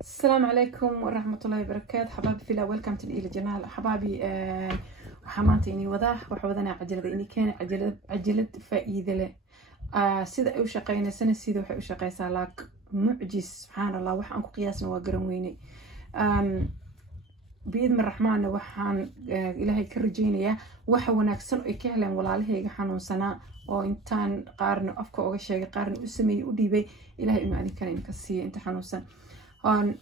السلام عليكم ورحمة الله وبركاته. حبايبي في ويلكم تو إلى جنال حبايبي. وحمانتي إني وضاح وحوضنا عجلة إني كان عجلة فائدة له. سيدا أو شقينا سنة سيدا وحي شقي سالاك معجز سبحان الله وحن قياسنا وقرنويني. بإذن الرحمن وحن إلهي كرجينيا وحوناك سنو إكهلا ولا له حنون سنة وإنتان قارن أفكار وشيء قارن اسمي وديبي إلهي إنه أنا كان كسي إنت حنون سنة.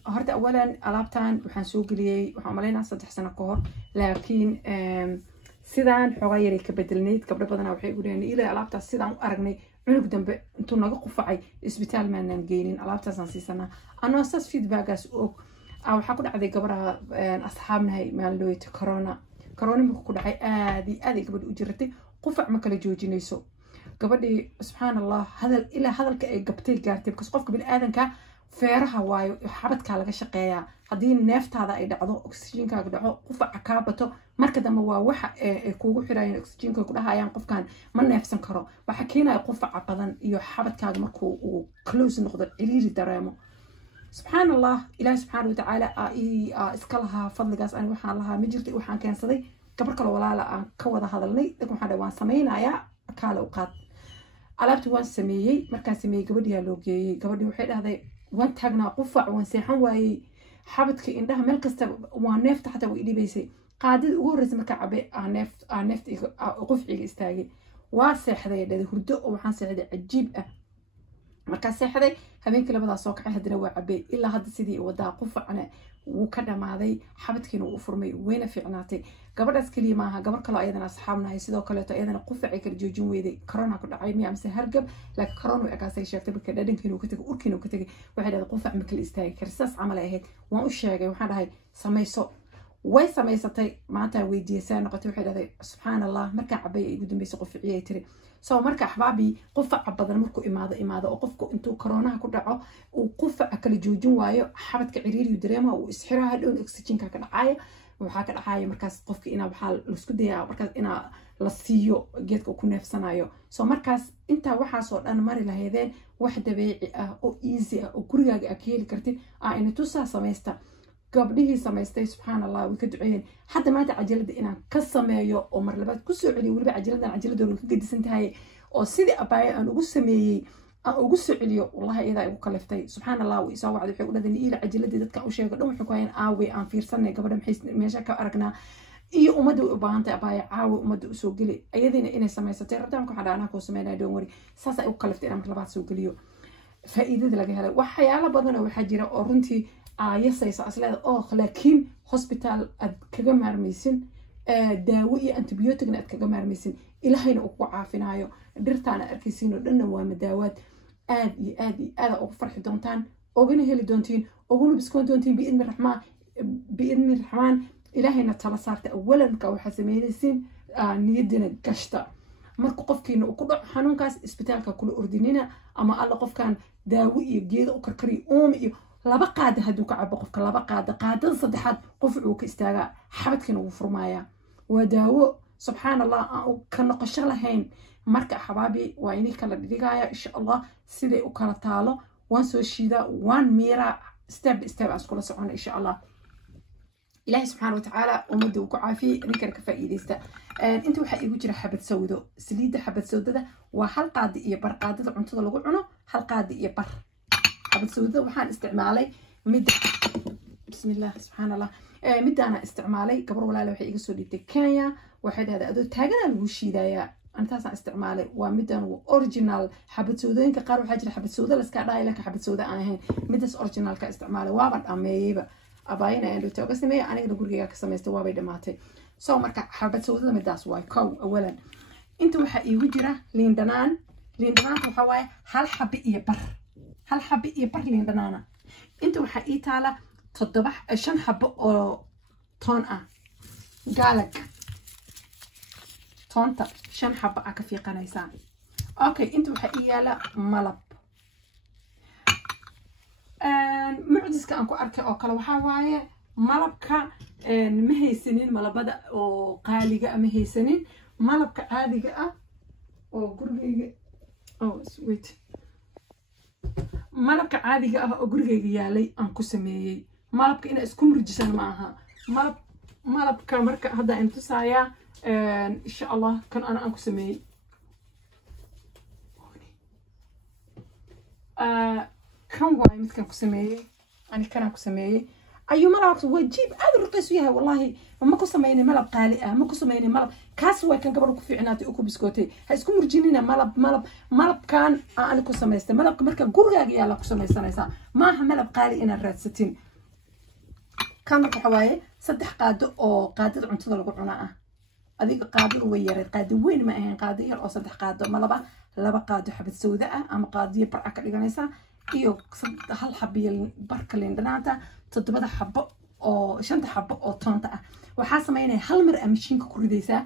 هرت أولاً ألعبتان وحنسوق لي وعملنا 3 سنة كهر لكن سيدان حغيري كبدلنيت قبل بدنا وحي يقولين إلى ألعبتان سيدان أرجني عنق دم أنتم نقف فعي إسبيتال ما نجينين ألعبتان سنة أنا أساس فيدباكس أو حقول عذي قبرها أصحابنا هاي مالويت كورونا مكون حي آدي قبل أجرتي قفع مكلا جوجينيسو قبل سبحان الله هذا إلى هذا قبتي قارتي بكس قف قبل آذن كا feeraha waayo xabadka laga shaqeeyaa hadii neeftaada ay dhacdo oxygenkaaga dhaco qufaca ka bato marka dambe waa waxa ay kugu xirayeen oxygenka ku dhahayaan qofkan ma neefsan karo waxa keenaya qufaca badan iyo xabadkaaga markuu uu close noqdo ciriiri dareemo subhanallah ilaahi subhanahu wa ta'ala iska laha fadligaas aan waxaan lahaa ma jirto waxaan keensaday gabar kale walaala aan ka wada hadalnay dad waxaan dhahay waan sameeynayaa kala u qaad alaabtu waan sameeyay markaan sameeyay gabadhiya loo geeyay gabadhii waxay dhahday وان تاجنا قفع وان سيحان واي حبتك إنها ملكسة ونفط حتى وإلي بيسي قاعد ورز مكعبة نفط قفعي استاجي واسح ذي الذي هردوء وحنس هذا عجيب مركز سحري همين كلا بدا صوك عهد نوع عبي إلا هذا سيدي ودا قفعنا وكذا مع ذي حبتك إنه أفرمي وين في عناتي قبل أسكلي معها قبل كلا أيضا أصحابنا هي سيدا كلا أيضا قفعي كرجوجون ويدي كورونا كل عيمي عم سهرجب لكن كورونا أكاسي شاكت بكذا كينو كتك أوركينو كتك واحد هذا قفع مثل استاي كرساس عمل هيك وأوش هيك وحنا هاي سميسو way samaysatay maanta weydiisay noqotay waxay dhaday subhanallah marka cabay ay gudun bay qofciyay tiri soo marka xabaabi qufac badan markuu imaado oo qofku intuu corona ku dhaco uu qufac kala joojin waayo xabadka ciriiri dareema uu isxiraha dhoon oxygenka ka dhacaya waxa ka dhacaya markaas qofki ina waxa la isku dayaa markaas ina la siiyo geedka ku neefsanayo soo markaas inta waxa soo dhan mari lahaydeen wax dabiici ah oo easy ah oo gurigaaga ka heli kartid ina tusaa samaysta قبليه سمايستي سبحان الله وكدعين حتى ما تعجلد إنا كسمايو أو مرلبات كسر علي ولا عجلد ولا كجد سنتهاي أو سيدي أباي أنا أقسمي أو قصر عليه والله إذا يكلفتي سبحان الله ويسوي على الحقول هذا إلى عجلد ذاتك أو شيء قدوم حكاين آوي عن في سنة قبل محيس مشاكل أركنا إيه أمدو بانت أباي عاوي أمدو سوق لي أيدين إنا سمايستي ردامك حدا أنا كوسمينا دونوري ساسا يكلفتي أنا مرلبات سوق ليو فإذا لقي هذا وحياة بدنا وحجرة أورنتي يسيس أصلاً لكن هوسبيتال كجا مارميسين داوية أنتبيوتيك نت كجا مارميسين إلى هين أقوى عافينايو درتنا أركيسين ودنا ومداوات آدي أفرح دونتان أوجنا هلي دونتين أوجنا بسكون دونتين بإذن الرحمن إلى هين تلصارت أولاً كأو حسمينسين نيدنا قشطة marka qofkiina uu ku dhaco xanuunkaas isbitaalka kula ordinina ama alla qofkan daawo iyo geedo u karkari iyo laba qaad haduu ka cabo qofka laba qaadada saddexaad qof uu ka istaaga xabadkina uu furmaaya waa daawo subhanallah aan ka noqosho lahayn marka xabaabi waa inay kala dhigaya insha Allah sidee u kala taalo waan soo shiida waan miira step by step askula socon insha Allah إلهي سبحانه وتعالى ومده وكعافي نكر كفائدة أنت وحق يجي جرا حبة سودة سليدة حبة سودة ده وحلقة دقيقة بر قادة عنتظر لقول عنه حلقة دقيقة بر حبة سودة وحان استعمالي مد بسم الله سبحان الله مد أنا استعمالي قبل ولا لو حق يجي سودة تكايا واحد هذا أدو تاجنا الوشي ده أنا تاسع استعمالي ومدن وأوريجينال حبة سودة إنك قارو حاجة حبة سودة بس كعدا لك حبة سودة أنا هين مدس أوريجينال كاستعمالي وابد أميبا أباينا أنو توقسمي أنا نقول لك كسميست وابي دماتي سو مركا حبة سودة مداس واي كو أولا أنتو وحق يوجره ليندنان وحواي هل حبة يبر ليندنانا أنتو وحق يتالا تضبح 5 حبة أو طون قالك طونتا 5 حبة عكفي قنيسان أوكي أنتو وحق يالا ملب معجزك أنكو أركي أو كلا وحاواي ملبك مهيسنين ملبدا أو قاليقة مهيسنين ملبك عاديقة أو قرقيقة أو سويت malabka caadiga ah oo gurigayga yaalay aan ku sameeyey malabka ina isku murjisan ma aha malabka marka hadda aan tusaaya insha Allah kan aan ku sameeyey kan waay midkan ku sameeyey ani kan ku sameeyey ayu malab wajiib aad ruqiis yahay wallahi ma ku sameeyay malab qaali ah ma ku sameeyay malab kaas way kan gabar ku fiicnaatay ku biskootay ha isku murjinina malab kan aan ku sameystay malabka marka gurigaaga yaa la ku sameysanaysa ma aha malab qaali ina raadsatin kan waxa waaye 3 qaado oo qaadada cuntada lagu cunaa ah adiga qaado way yaray qaado weyn ma ahayn qaado yar oo 3 qaado malaba 2 qaado xabad sawda ah ama qaadiyo bar ka dhiganaysa iyo hal xabiyo barka lindanaanta 7 xabo oo 5 xabo oo toonta ah waxa sameeynay hal mar mashiinka ku ridaysa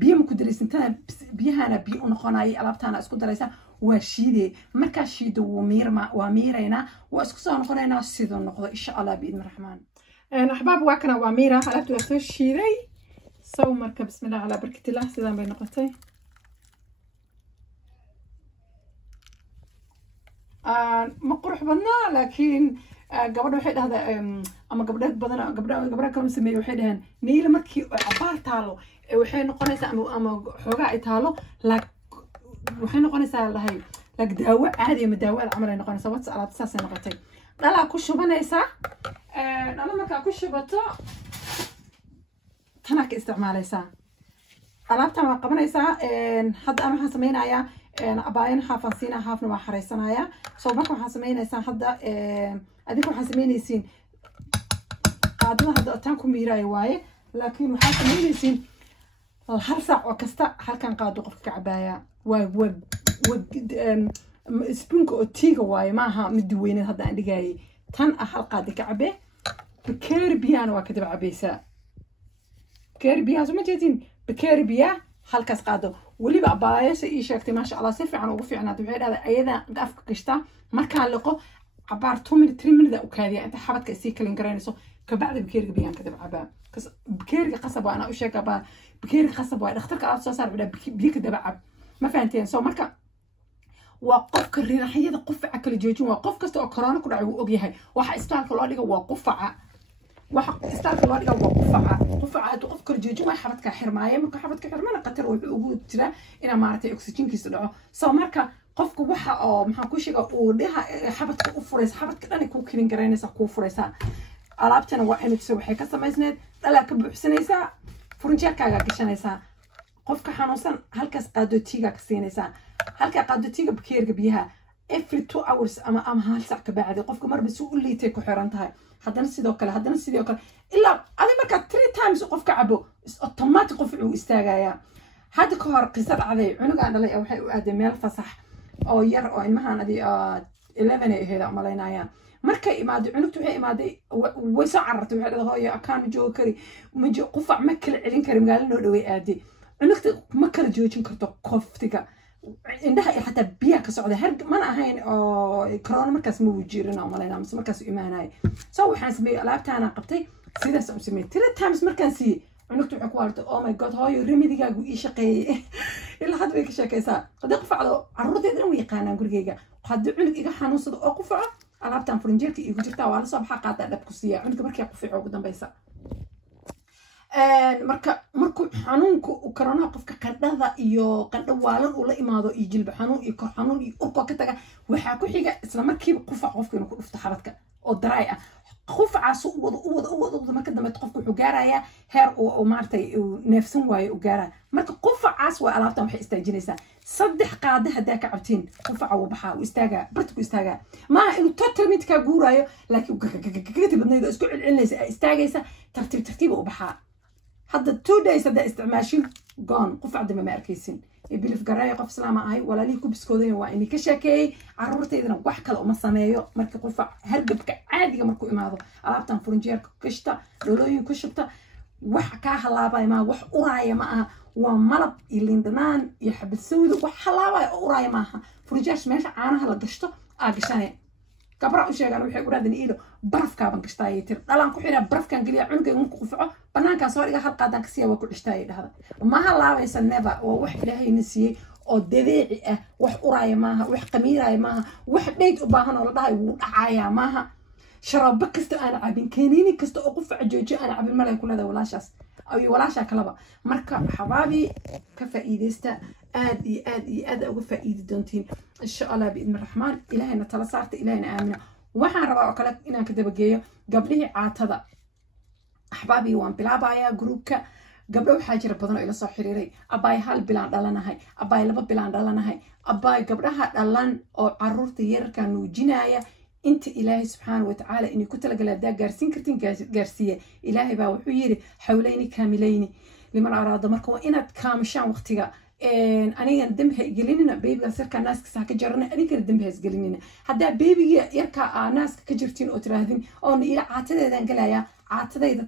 biyo ma ku daraysantaa biyahana biyo u noqonay alaabtaana isku daraysa waa shiide marka shiido waa miirayna waa isku soo noqonayna sidoo noqdo insha Allah biidna rahmaan احباب واكنا واميره حلبت وقتو شيدي سو مركب بسم الله على بركه الله سيدان بين نقطتين ما قرح بدنا لكن قبل وحيد هذا اما قبل بدنا قبل كانوا سميو وحيدهن نيل markii abaar taalo waxay noqonaysaa ama xogaa ay taalo la waxay noqonaysaa lahay lag daawo caadi ama daawo amal ay noqonaysaa wad alaab saasay noqotay dhala ku shubanaysaa dhala marka ku shubato tana ka isticmaalaysaa alaabtan waa qabanaysaa hadda ama waxaan sameynayaa abaayan xaafan siina xaafna waa xareysanayaa soo marka waxaan sameynaysaa hadda adiga waxaan sameynaysiin qaadada hadda tan ku miiraayo waaye laakiin waxaan sameynaysiin hal saac oo kasta halkan qaado qofka ka cabaaya waa spoonka oo tiiga waaye maaha mid weynad hadda aan dhigayay tan hal qaado ka cabe bakeeri biyana waa ka daba cabaysaa bakeeri biyaha ma jeedin bakeeri biya halkaas qaado waliba abaayasha ii sheegtay ma sha Allah si fiican ugu fiicnaad waxay dhahday ayada afka gashta marka liqo cabaar 2 minutes u kaadiya inta xabadka isii kalin garanayso ka bacdi bakeeriga biyan ka daba cabaa bakeeriga qasab waa ana u sheegay bakeeriga qasab waa dhakhtarka aad soo saar biyo ka daba cab ma fahanteen soo marka waa qofka riixayada qufaca kala joojin waa qof kasta oo corona ku dhacay uu og yahay waxa istaalka loo dhigo waa qufaca waxa istaalka loo dhigo waa qufaca aad qof kala joojin waa xabadka xirmaaya marka xabadka xirmana qatar wuxuu ugu jira ina maartay oxygenkiisa dhaco soo marka qofku waxa oo maxaa ku sheega uu dhaha xabadka u furaysa xabadka dhan ku kirin garanaysa ku furaysa alaabtana waa inay soo waxay ka samaysneed dhala ka buuxsanaysa furunjeerkaaga gashanaysa qofka xanuunsan halkaas qaadootiga ka siinaysa halka qaadootiga bakeeriga biyaha every 2 hours ama hal saac ka bacdi qofka marba soo u liitay ku xiran tahay haddana sidoo kale ila adi marka 3 times qofka cabo automatic qof uu istaagaya hadda ka hor qisad caday cunug aan dhalay waxay u aaday meel fasax oo yar oo ilmahan adi 11 ay heeda malaynaya markay imaado cunugtu waxay imaaday way soo carartay waxay dhahday hooyo akaan joog kari ma qufac ma kala celin kari magaalo noo dhaway aaday cunugta ma kala joojin karto qoftiga indhaha xataa biya ka socda har mana ahayn oo corona markaas ma wujirina malaynaa mise markaas iimaanay soo waxaan sameeyay alaabtaana qabtay sidaas aan sameeyay 3 times markaan si cunugtu wuxuu ku waartay oh my god hooyo remedygaagu ii shaqeeyay ilaa hadda way ka sheekaysaa hadii qufacdo carruurteeda way yaqaanaan gurigeyga hadii cunug iga xanuunsado oo qufaco alaabtan furnijerka igu jirtaa waa la soo baxaa qaada dhab ku siiya cunug markii qufaco ugu dambaysa markuu xanuunku corona qofka qandhada iyo qandho waalan uu la imaado iyo jilba xanuun iyo kor xanuun iyo urko ka taga waxa ku xiga isla markiiba qufac qofka inuu ku dhufto xabadka oo daraay ah qufacaas u wada marka dambe qofku wuxuu gaarayaa heer uu maartay neefsan waayo uu gaaraa marka qufacaas waa alaabtan waxay istaajinaysaa 3 qaade hadaa ka cabtiin qufaca uu baxaa uu istaaga bartku istaaga ma inuu total mid ka guurayo laakiin gagagagagagti badnaydo isku cilcilinaysa istaagaysa tartiib u baxaa hadda 2 days hada isticmaashin gone qufac dama ma arkaysin ibilif garay qof islaam ahay walaalii ku biskooday waa inay ka sheekeeyay carruurteedana wax kale uma sameeyo markii qufac hargabka caadiga markuu imaado alaabtan furnijerka kashta dholooyin ku shubta wax ka halaabay ma wax uraaya ma aha waa malab iyo lindnaan iyo xabad sawd wax halaabay uraaya ma aha furnijer meesha caanaha la gashto gashanay gabra u sheegan waxay u raadin iido barafka ban gashtaay tir dhalan ku xira barafkan galiya cunuga inuu ku qufaco banaanka soo dhiga hal qaadan ka siiya waa ku dhishtaay dhahda ma halaabaysa never oo wax ilaahay nasiiyay oo dabeeci ah wax uraaya maaha wax qamiiraya maaha wax dheyd u baahan oo la dhahay wuu dhacayaa maaha sharaba kasta aan cabin kaniini kasta oo qof joojo aan cabin malay ku leedahay walaashaas ay walaasha kalaba marka xabaabi ka faa'iideysta aad iyo aad uga faa'iidi doontiin insha Allah biidna raxmaan ilaahayna tala saarta ilaahayna aamina waxaan rabaa oo kale inaan ka dabageeyo gabdhihii caatada axbaabi waan bilaabayaa groupka gabdho waxaa jira badan oo ila soo xiriiray abaay hal bilaan dhalanahay abaay 2 bilaan dhalanahay abaay gabdhaha dhalan oo caruurta yararka nuujinaya inta ilaahay subxaanahu wa tacaala inay ku talagalay daa gaarsiin kartiin gaarsiiye ilaahay baa wuxuu yiri xawlayni kaamilayni liman araada marka waa inaad kaamishaan waqtiga aniga dambe gelinina babyga sarka naaska saaka jarana aniga dambe has gelinina hadaa babyga yarka naaska ka jirtiin oo tiraahdin oo ila caatadeedan galaya caatadayda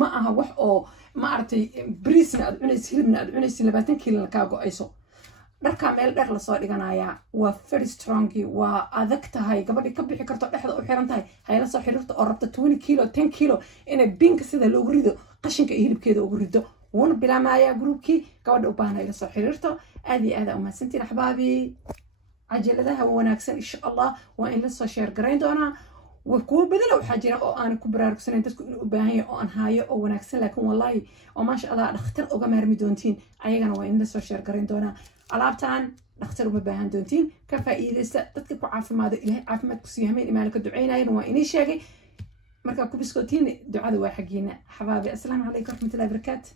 ma aha wax oo ma artay brisna aad cunaysid hilibna aad cunaysid 20 kiilo ka go'ayso dharka meel dhar la soo dhiganaya waa very strong waa adag tahay gabadhi ka bixi karto dhexda u xiran tahay hayla soo xiriirto oo rabta 20 kiilo 10 kiilo inay binka sida loogu rido qashinka iyo hilibkeeda ugu rido wana bilaamaya groupkii gabadha u baahan ay la soo xiriirto aad iyo aad u mahadsantiin axbaabi cajaladaha wanaagsan insha Allah waa in la soo share gareyn doonaa وكو بدل أو حاجة أو أنا كبرار سنين تسكن أباهي أو أنا هاي أو ونكسل لكن والله وما شاء الله نختار أو جمهور مدونتين أيجنا وين دسوا شر قرين دونا علابتان نختار مباهن دونتين كفائدة تتكبر عارف ماذا إله عارف ما تكسيه من إيمانك الدعين أين وإني شيء مركب كوبسكوتين دعاء واحد حقينا حبايبي السلام عليكم ورحمة الله وبركاته.